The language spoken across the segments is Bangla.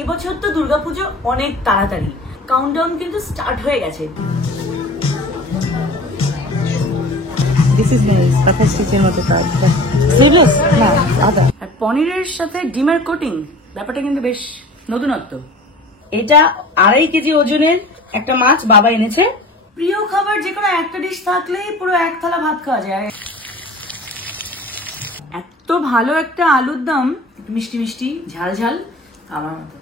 এবছর তো দুর্গাপুজো অনেক তাড়াতাড়ি, কাউন্টডাউন কিন্তু স্টার্ট হয়ে গেছে। আর পনিরের সাথে ডিমের কোটিং, ব্যাপারটা কিন্তু বেশ নতুনত্ব। এটা 2.5 কেজি ওজনের একটা মাছ বাবা এনেছে। প্রিয় খাবার যে কোনো একটা ডিশ থাকলেই পুরো এক থালা ভাত খাওয়া যায়। এত ভালো একটা আলুর দম, মিষ্টি মিষ্টি ঝাল ঝাল, আমার মতো।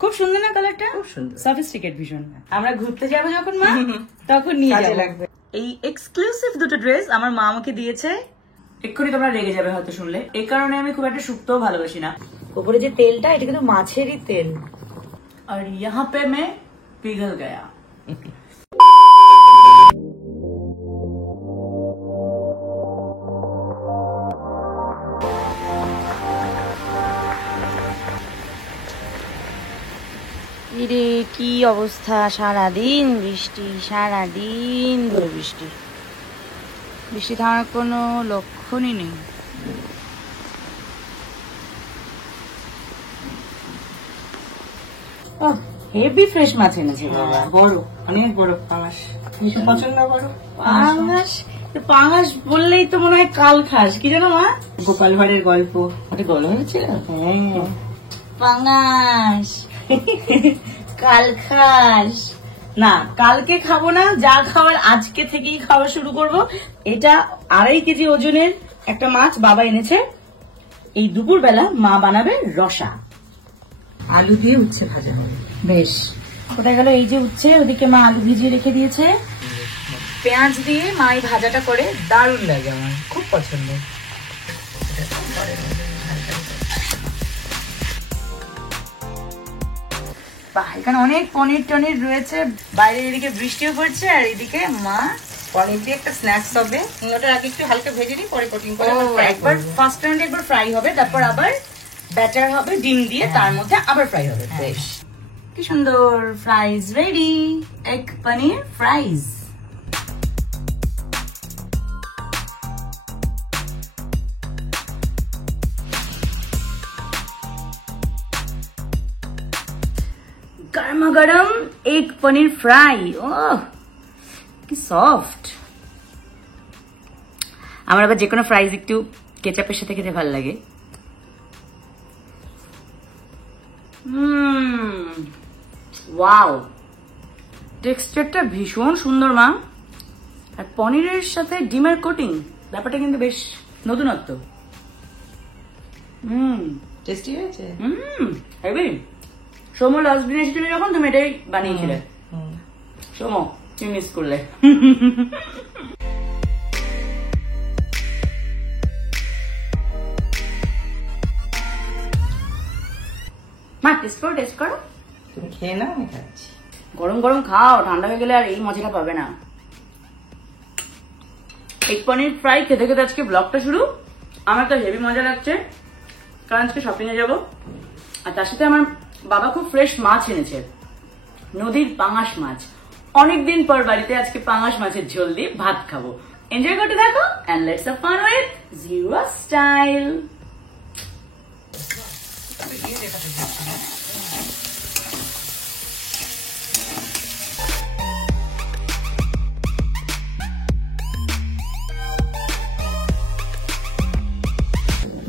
খুব সুন্দর না কালারটা? খুব সুন্দর, সফিস্টিকেট ভীষণ। আমরা ঘুরতে যাবো যখন মা, তখন নিয়ে যাবো। এই এক্সক্লুসিভ দুটো ড্রেস আমার মা আমাকে দিয়েছে। এক্ষুনি তোমরা রেগে যাবে হয়তো শুনলে, এই কারণে আমি খুব একটা শুক্তও ভালোবাসি না। উপরে যে তেলটা, এটা কিন্তু মাছেরই তেল। আর यहाँ पे मैं पिघल गया। রে কি অবস্থা, সারাদিন বৃষ্টি, সারাদিন ধরে বৃষ্টি, বৃষ্টি থামার কোনো লক্ষণই নেই। হেভি ফ্রেশ মাছ এনেছে বাবা, বড়, অনেক বড় পাঙাশ। পছন্দ করো পাঙাশ? পাঙাশ বললেই তো মনে হয় কাল খাস, কি জানো মা, গোপাল ভাঁড়ের গল্প, ওটা গল্প হয়েছিল। হ্যাঁ, পাঙাশ কাল খাস না, কালকে খাবো না, যা খাবার আজকে থেকেই খাওয়া শুরু করব। এটা 2.5 কেজি ওজনের একটা মাছ বাবা এনেছে। এই দুপুর বেলা মা বানাবে রসা, আলু দিয়ে উচ্ছে ভাজা হবে। বেশ, কোথায় গেল এই যে উচ্ছে? ওদিকে মা আলু ভিজিয়ে রেখে দিয়েছে। পেঁয়াজ দিয়ে মা এই ভাজাটা করে, দারুণ লাগে, আমার খুব পছন্দ। এখানে অনেক পনির টনির রয়েছে, বাইরে এদিকে বৃষ্টিও পড়ছে, আর এদিকে মা পনির দিয়ে একটা স্ন্যাক্স হবে। ওটার আগে একটু হালকা ভেজে দিই, পরে কোটিং করে একবার ফার্স্ট রাউন্ডে একবার ফ্রাই হবে, তারপর আবার ব্যাটার হবে ডিম দিয়ে, তার মধ্যে আবার ফ্রাই হবে। বেশ, কি সুন্দর ফ্রাইজ রেডি, এগ পনির ফ্রাইজ। গরমা গরম এগ পনির ফ্রাই, ও কি সফট। আমার আবার যে কোনো ফ্রাইজ একটু কেচাপের সাথে খেতে ভালো লাগে। ওয়াও, টেক্সচারটা ভীষণ সুন্দর মা। আর পনিরের সাথে ডিমের কোটিং, ব্যাপারটা কিন্তু বেশ নতুনত্ব। টেস্টি হয়েছে। হেভি। সোমো লাস্ট দিন এসেছিল যখন, তুমি এটাই বানিয়েছিলে। সোমো, তুমি মিস করলে। মা টেস্ট করো, টেস্ট করো। তুমি খেয়ে নাও, আমি খাচ্ছি। গরম গরম খাও, ঠান্ডা হয়ে গেলে আর এই মজাটা পাবে না। এগ পনির ফ্রাই খেতে খেতে আজকে ব্লগটা শুরু। আমার তো হেভি মজা লাগছে, কারণ আজকে শপিং এ যাবো। আর তার সাথে আমার বাবা খুব ফ্রেশ মাছ এনেছে, নদীর পাঙাশ মাছ। অনেকদিন পর বাড়িতে আজকে পাঙাশ মাছের ঝোল দিয়ে ভাত খাবো। এনজয় করতে থাকো, and let's have fun with zero style.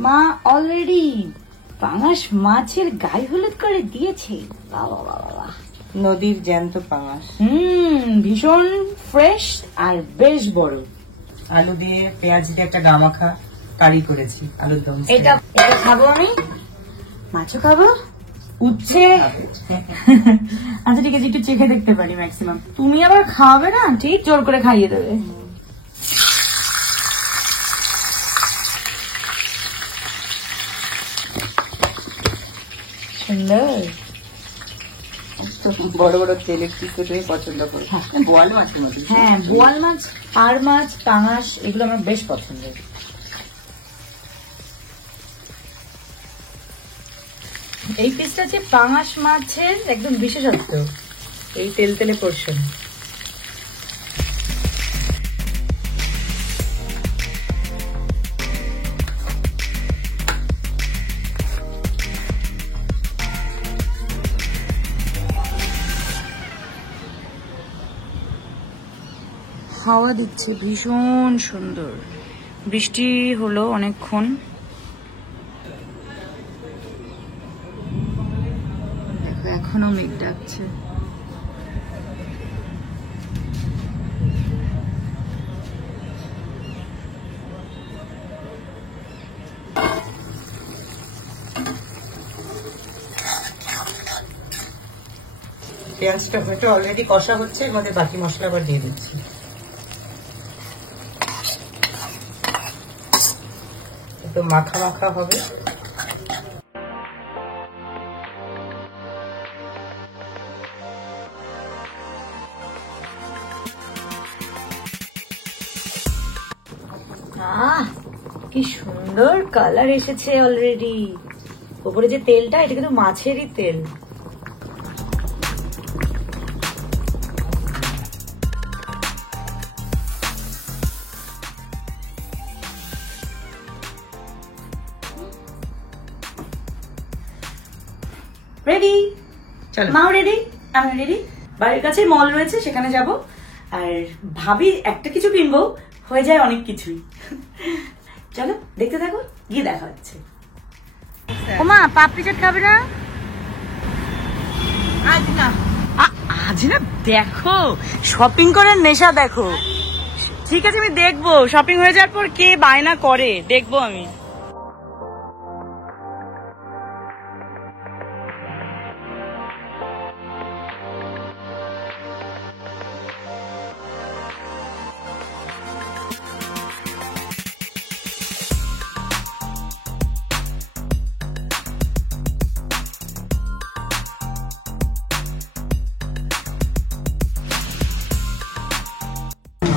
মা অলরেডি পাঙাশ মাছের গায়ে হলুদ করে দিয়েছে। বাবা বাবা, নদীর জ্যান্ত পাঙাশ। ভীষণ ফ্রেশ আর বেশ বড়। আলু দিয়ে পেঁয়াজ দিয়ে একটা গামাখা কারি করেছি, আলুর দম। এটা খাবো আমি, মাছও খাবো, উচ্ছে। আচ্ছা ঠিক আছে, একটু চেখে দেখতে পারি ম্যাক্সিমাম। তুমি আবার খাওয়াবে না, ঠিক জোর করে খাইয়ে দেবে। সুন্দর, বড় বড় তেলের পিস তুমি পছন্দ করো। বোয়াল মাছের মধ্যে, হ্যাঁ বোয়াল মাছ, আর মাছ, পাঙাশ, এগুলো আমার বেশ পছন্দ। এই পিসটা হচ্ছে পাঙাশ মাছের একদম বিশেষত্ব, এই তেল তেলে পোর্শন। হাওয়া দিচ্ছে, ভীষণ সুন্দর। বৃষ্টি হলো অনেকক্ষণ। দেখো এখনো মেঘ ডাকছে। পেঁয়াজ টমেটো অলরেডি কষা হচ্ছে, এর মধ্যে বাকি মশলা আবার দিয়ে দিচ্ছি। একটু মাখা মাখা হবে। কি সুন্দর কালার এসেছে অলরেডি। উপরে যে তেলটা, এটা কিন্তু মাছেরই তেল। রেডি, চলো মাও রেডি, আমি রেডি। বাড়ির কাছে মল রয়েছে, সেখানে যাব। আর ভাবি একটা কিছু কিনবো, হয়ে যায় অনেক কিছুই। চলো দেখতে থাকো, গিয়ে দেখা হচ্ছে। ওমা পাপড়ি চাট খাবে না? আজ না, আজ না, দেখো শপিং করার নেশা দেখো। ঠিক আছে আমি দেখবো, শপিং হয়ে যাওয়ার পর কে বায়না করে দেখবো আমি।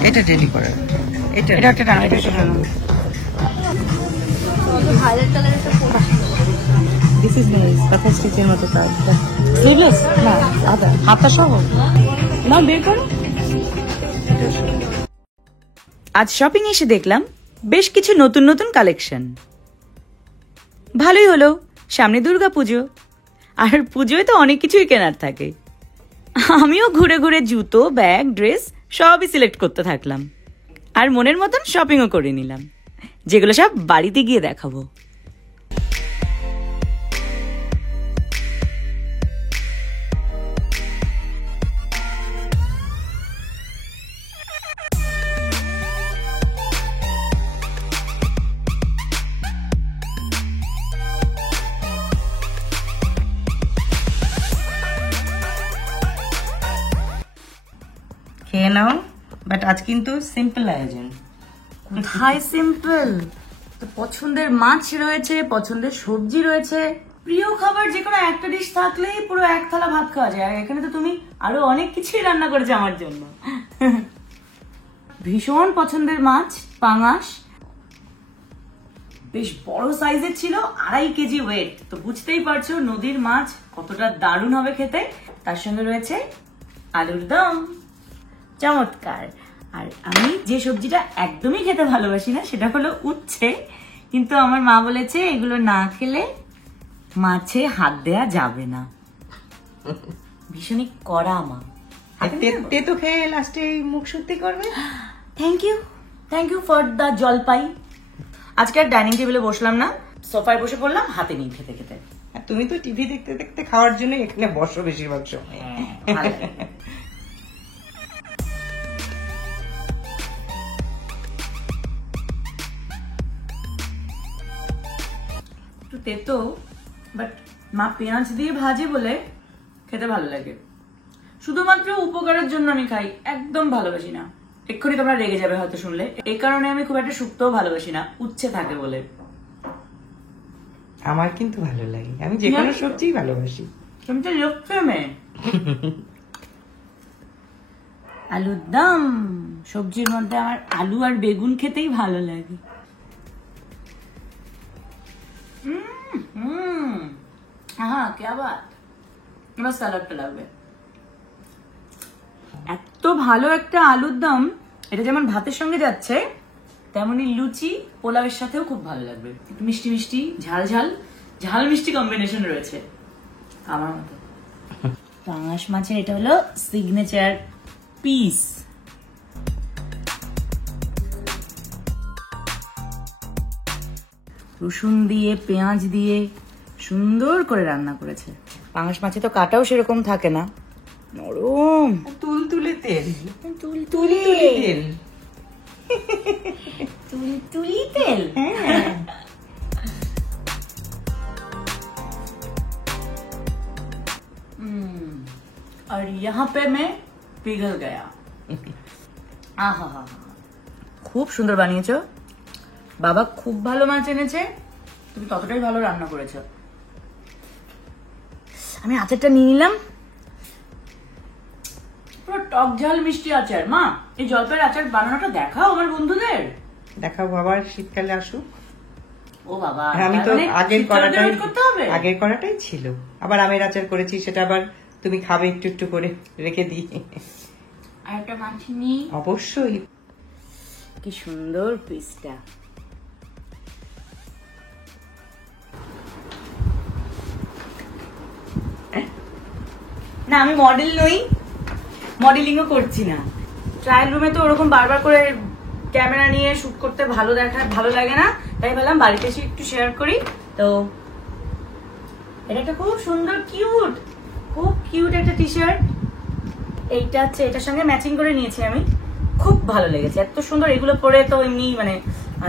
এটা ডেলি করে, এটা এটা একটা টানো, এটা একটা টানো। দিস ইজ নাইস, পাতা স্টিচের মতো কাজ। স্লিভলেস না, হাতা সহ না, বের করো। আজ শপিং এসে দেখলাম বেশ কিছু নতুন নতুন কালেকশন। ভালোই হলো, সামনে দুর্গাপুজো, আর পুজোয় তো অনেক কিছুই কেনার থাকে। আমিও ঘুরে ঘুরে জুতো, ব্যাগ, ড্রেস সবই সিলেক্ট করতে থাকলাম। আর মনের মতন শপিংও করে নিলাম, যেগুলো সব বাড়িতে গিয়ে দেখাবো। খেয়ে নাও, বাট আজ কিন্তু সিম্পল আয়োজন। হাই সিম্পল, তো পছন্দের মাছ রয়েছে, পছন্দের সবজি রয়েছে। প্রিয় খাবার যে কোনো একটা ডিশ থাকলেই পুরো এক থালা ভাত খাওয়া যায়। আর এখানে তো তুমি আরো অনেক কিছুই রান্না করেছো আমার জন্য। ভীষণ পছন্দের মাছ, পাঙাশ। বেশ বড় সাইজের ছিল, 2.5 কেজি ওয়েট। তো বুঝতেই পারছো নদীর মাছ কতটা দারুণ হবে খেতে। তার সঙ্গে রয়েছে আলুর দম, চমৎকার। আর আমি যে সবজিটা একদমই খেতে ভালোবাসি না সেটা হলো উচ্ছে, কিন্তু আমার মা বলেছে এগুলো না খেলে মাছে হাত দেয়া যাবে না। ভীষণই কড়া মা। তেতো খেয়ে লাস্টে মুখ সত্যি করবে। থ্যাংক ইউ ফর দ্য জলপাই। আজকে আর ডাইনিং টেবিলে বসলাম না, সোফায় বসে পড়লাম হাতে নিয়ে খেতে খেতে। আর তুমি তো টিভি দেখতে দেখতে খাওয়ার জন্য এখানে বসো বেশিরভাগ সময়। ভালো লাগে। একটু তেতো, বাট মা পেঁয়াজ দিয়ে ভাজে বলে খেতে ভালো লাগে। শুধুমাত্র উপকারের জন্য আমি খাই, একদম ভালোবাসি না। এক্ষুনি তোমরা রেগে যাবে হয়তো শুনলে, এই কারণে আমি খুব একটা শুক্তও ভালোবাসি না, উচ্ছে থাকে বলে। আমার কিন্তু ভালো লাগে, আমি যে কোনো সবজিই ভালোবাসি। তুমি তো লক্ষ্য মেয়ে। আলুর দম, সবজির মধ্যে আমার আলু আর বেগুন খেতেই ভালো লাগে। क्या बात। এবার স্যালাডটা লাগবে। এত ভালো একটা আলুর দম, এটা যেমন ভাতের সঙ্গে যাচ্ছে তেমনি লুচি পোলাওয়ের সাথেও খুব ভালো লাগবে। একটু মিষ্টি মিষ্টি, ঝাল ঝাল, ঝাল মিষ্টি কম্বিনেশন রয়েছে আমার মতো। পাঙাশ মাছের এটা হলো সিগনেচার পিস। রসুন দিয়ে পেঁয়াজ দিয়ে সুন্দর করে রান্না করেছে। পাঙাশ মাছে তো কাটাও সেরকম থাকে না, নরম তুলতুলে তেল, তুলতুলি তেল। तुलतुली तेल। और यहाँ पे मैं पिघल गया। খুব সুন্দর বানিয়েছো বাবা, খুব ভালো মাছ এনেছে, তুমি ততটাই ভালো রান্না করেছো। আমি আচারটা নিয়ে নিলাম, পুরো টক ঝাল মিষ্টি আচার। মা, এই জলপাইয়ের আচার বানানোটা দেখাও আমার বন্ধুদের। দেখাবো, আবার শীতকালে আসুক। ও বাবা, আমি তো আগের করাটাই ছিল, আবার আমের আচার করেছি, সেটা আবার তুমি খাবে একটু একটু করে রেখে দিই। আর একটা মাছ নি, অবশ্যই। কি সুন্দর পিসটা। না, আমি মডেল নই, মডেলিংও করছি না। ট্রায়াল রুমে তো ওরকম বারবার করে ক্যামেরা নিয়ে শুট করতে ভালো লাগে না, তাই ভাবলাম বাড়িতে এসে একটু শেয়ার করি। তো এটা একটা খুব সুন্দর খুব কিউট একটা টি শার্ট। এইটা হচ্ছে এটার সঙ্গে ম্যাচিং করে নিয়েছি আমি, খুব ভালো লেগেছে, এত সুন্দর। এগুলো পরে তো এমনি মানে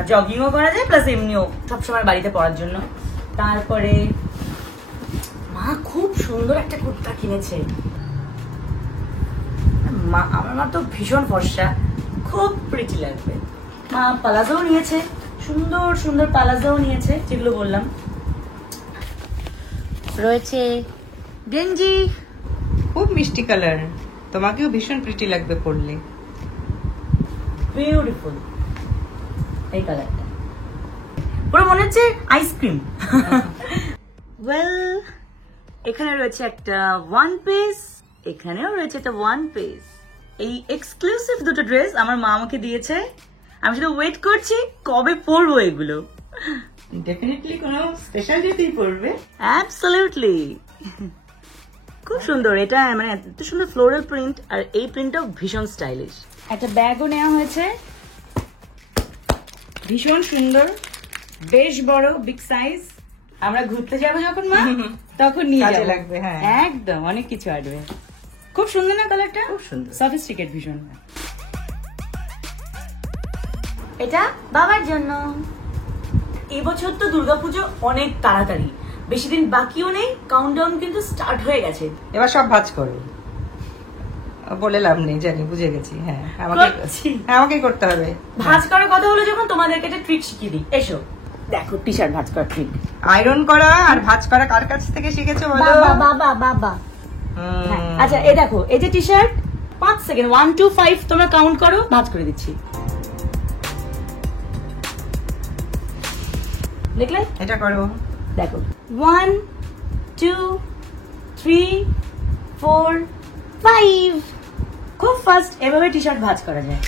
জগিংও করা যায়, প্লাস এমনিও সবসময় বাড়িতে পরার জন্য। তারপরে মা খুব সুন্দর একটা কুর্তা কিনেছে। আমার মা তো ভীষণ ফর্সা, খুব প্রিটি লাগবে। মা পালাজোও নিয়েছে, সুন্দর সুন্দর পালাজোও নিয়েছে, যেগুলো বললাম। রয়েছে গেঞ্জি, খুব মিষ্টি কালার, তোমাকেও ভীষণ প্রিটি লাগবে পরলে। বিউটিফুল এই কালারটা, পুরো মনে হচ্ছে আইসক্রিম। ওয়েল, এখানে রয়েছে একটা ওয়ান পিস, এখানেও রয়েছে একটা ওয়ান পিস। এই এক্সক্লুসিভ দুটো ড্রেস আমার মা আমাকে দিয়েছে, আমি শুধু ওয়েট করছি কবে পরবো এগুলো। ডেফিনেটলি কোনো স্পেশাল ডেতেই পরবে। অ্যাবসলিউটলি, খুব সুন্দর। এটা মানে এত সুন্দর ফ্লোরাল প্রিন্ট, আর এই প্রিন্টটাও ভীষণ স্টাইলিশ। একটা ব্যাগও নেওয়া হয়েছে, ভীষণ সুন্দর, বেশ বড়, বিগ সাইজ। আমরা ঘুরতে যাবো যখন মা, তখন নিয়ে কাজে যাবো। লাগবে। হ্যাঁ, একদম, অনেক কিছু আসবে। খুব সুন্দর না কালারটা? খুব সুন্দর, সফিস্টিকেট ভীষণ। এটা বাবার জন্য। এবছর তো দুর্গাপুজো অনেক তাড়াতাড়ি, বেশি দিন বাকিও নেই, কাউন্টডাউন কিন্তু স্টার্ট হয়ে গেছে। এবার সব ভাজ করো, বলে লাভ নেই, জানি, বুঝে গেছি। হ্যাঁ, আমাকেই করতে হবে। ভাজ করার কথা হলো যখন, তোমাদেরকে একটা ট্রিক শিখিয়ে দিই, এসো দেখো টি শার্ট ভাজ করার ট্রিক। আয়রন করা আর ভাজ করা কার কাছ থেকে শিখেছো বলো? বাবা। আচ্ছা, এই দেখো, এই যে টি শার্ট, 5 সেকেন্ড, 1 2 5 তোমরা কাউন্ট করো, ভাজ করে দিচ্ছি। দেখলে? এটা করো, দেখো, 1 2 3 4 5। খুব ফাস্ট, এভাবে টি শার্ট ভাজ করা যায়।